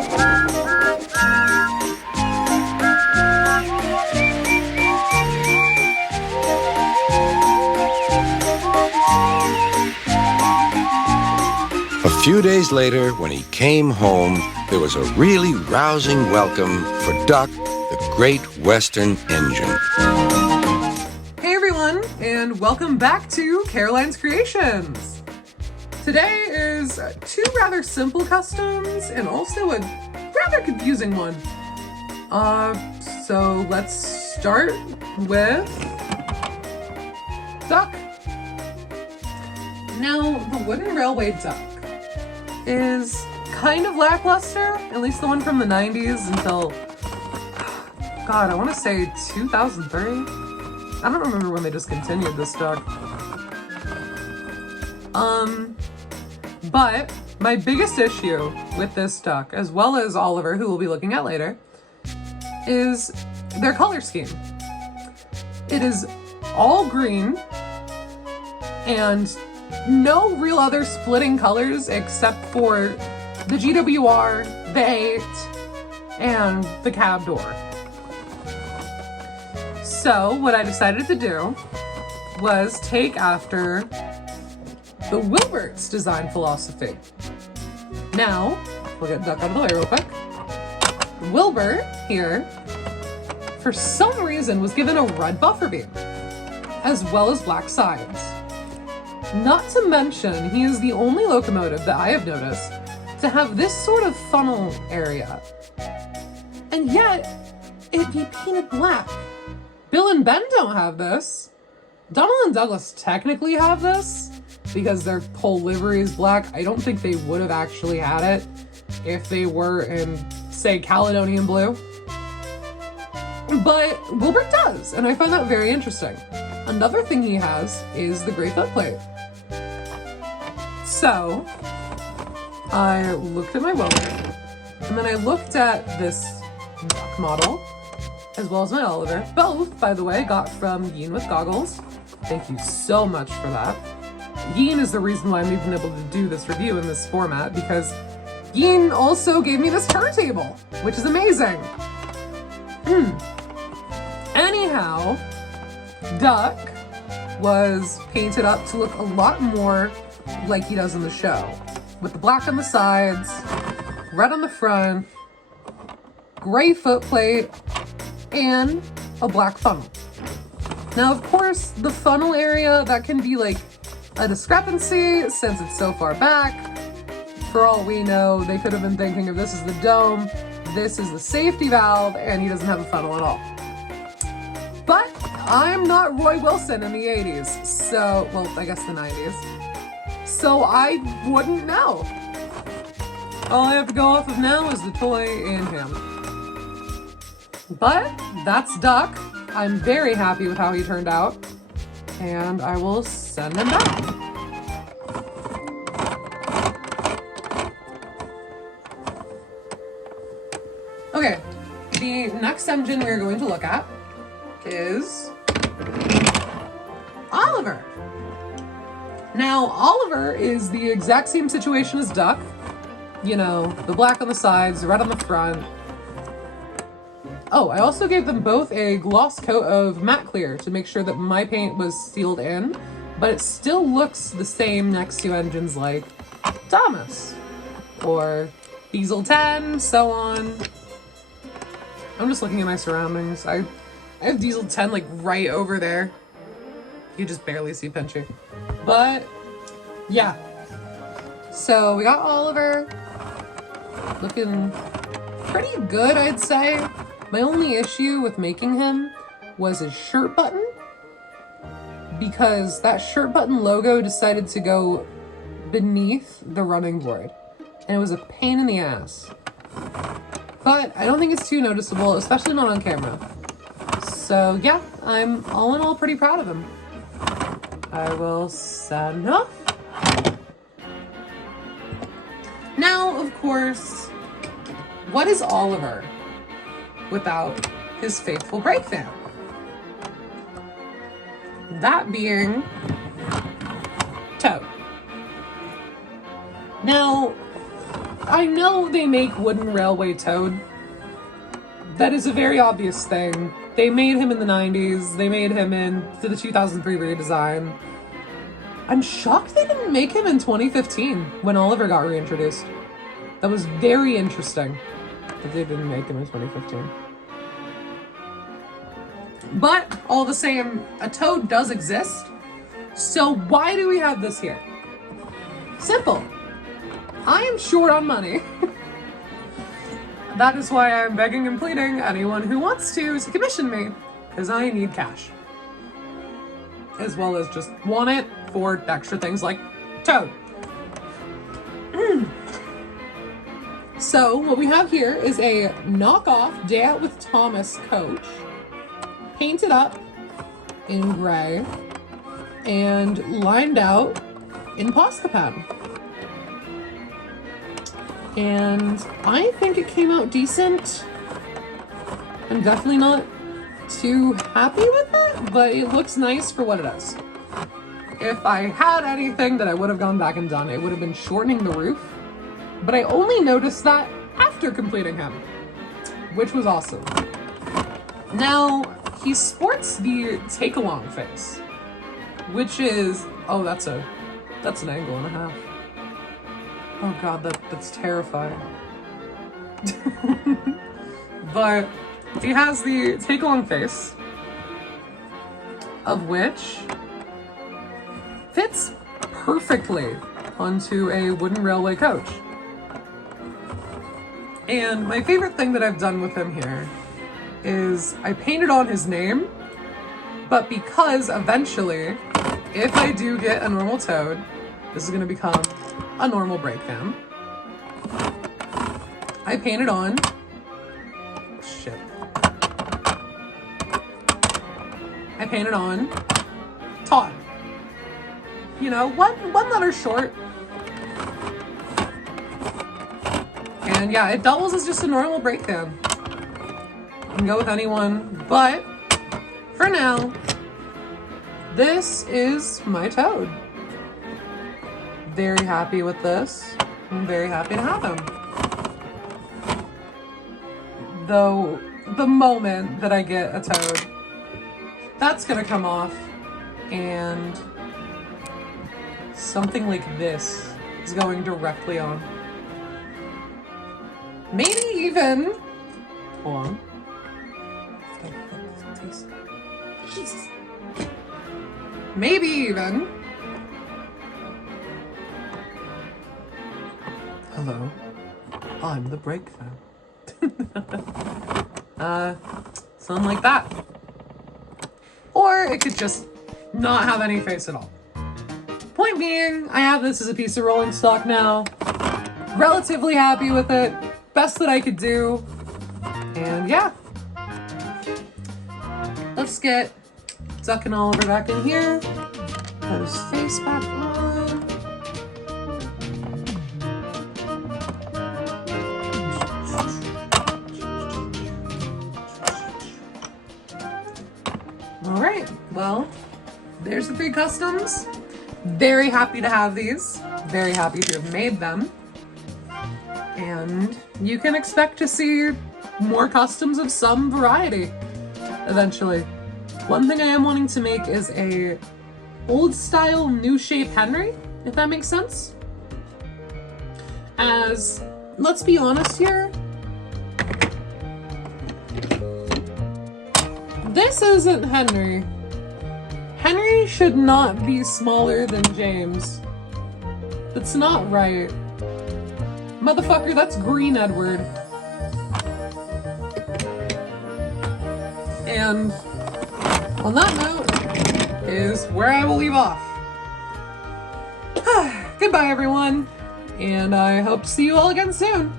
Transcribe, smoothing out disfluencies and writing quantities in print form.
A few days later, when he came home, there was a really rousing welcome for Duck, the Great Western Engine. Hey everyone, and welcome back to Caroline's Creations. Today is two rather simple customs and also a rather confusing one. So let's start with Duck. Now, the wooden railway duck is kind of lackluster, at least the one from the 90s until, God, I want to say 2003. I don't remember when they discontinued this duck. But my biggest issue with this duck, as well as Oliver, who we'll be looking at later, is their color scheme. It is all green and no real other splitting colors except for the GWR, the 8, and the cab door. So what I decided to do was take after the Wilbert's design philosophy. Now, we'll get Duck out of the way real quick. Wilbert here, for some reason, was given a red buffer beam, as well as black sides. Not to mention, he is the only locomotive that I have noticed to have this sort of funnel area. And yet, it'd be painted black. Bill and Ben don't have this. Donald and Douglas technically have this because their whole livery is black. I don't think they would have actually had it if they were in, say, Caledonian blue. But Wilbert does, and I find that very interesting. Another thing he has is the gray footplate. So, I looked at my Wilbert, and then I looked at this duck model, as well as my Oliver. Both, by the way, got from Yean with Goggles. Thank you so much for that. Yean is the reason why I'm even able to do this review in this format, because Yean also gave me this turntable, which is amazing. Anyhow, Duck was painted up to look a lot more like he does in the show, with the black on the sides, red on the front, gray footplate, and a black funnel. Now, of course, the funnel area, that can be like a discrepancy since it's so far back. For all we know, they could have been thinking of this as the dome, this is the safety valve, and he doesn't have a funnel at all. But I'm not Roy Wilson in the 80s, so, well, I guess the 90s. So I wouldn't know. All I have to go off of now is the toy in him. But that's Duck. I'm very happy with how he turned out, and I will send him back. Okay, the next engine we're going to look at is Oliver. Now, Oliver is the exact same situation as Duck. You know, the black on the sides, the red on the front. Oh, I also gave them both a gloss coat of matte clear to make sure that my paint was sealed in, but it still looks the same next to engines like Thomas or Diesel 10, so on. I'm just looking at my surroundings. I have Diesel 10 like right over there. You just barely see Pinchy. But yeah. So we got Oliver looking pretty good, I'd say. My only issue with making him was his shirt button, because that shirt button logo decided to go beneath the running board, and it was a pain in the ass. But I don't think it's too noticeable, especially not on camera. So yeah, I'm all in all pretty proud of him. I will send off. Now, of course, what is Oliver without his faithful brake fan? That being Toad. Now, I know they make wooden railway Toad. That is a very obvious thing. They made him in the 90s. They made him in the 2003 redesign. I'm shocked they didn't make him in 2015 when Oliver got reintroduced. That was very interesting that they didn't make him in 2015. But all the same, a Toad does exist. So why do we have this here? Simple. I am short on money. That is why I'm begging and pleading anyone who wants to commission me, because I need cash. As well as just want it for extra things like Toad. So what we have here is a knockoff Day Out with Thomas coach, painted up in gray and lined out in Posca pad. And I think it came out decent. I'm definitely not too happy with it, but it looks nice for what it is. If I had anything that I would have gone back and done, it would have been shortening the roof. But I only noticed that after completing him, which was awesome. Now, he sports the take-along face, which is, oh, that's an angle and a half. Oh god, that's terrifying. But he has the take-along face, of which fits perfectly onto a wooden railway coach. And my favorite thing that I've done with him here is I painted on his name, but because eventually, if I do get a normal Toad, this is going to become a normal brake cam. I painted on, shit. I painted on Todd. You know, one letter short. And yeah, it doubles as just a normal brake cam. You can go with anyone, but for now, this is my Toad. Very happy with this. I'm very happy to have him. Though, the moment that I get a Toad, that's gonna come off, and something like this is going directly on. Maybe even, hold on. Jesus. Maybe even, hello, I'm the brake fan. Something like that. Or it could just not have any face at all. Point being, I have this as a piece of rolling stock now. Relatively happy with it. Best that I could do. And yeah. Let's get Duck and Oliver back in here. Put his face back on. Alright, well, there's the 3 customs. Very happy to have these. Very happy to have made them. And you can expect to see more customs of some variety eventually. One thing I am wanting to make is a old style new shape Henry, if that makes sense. As, let's be honest here, this isn't Henry. Henry should not be smaller than James. That's not right. Motherfucker, that's Green Edward. And on that note is where I will leave off. Goodbye, everyone. And I hope to see you all again soon.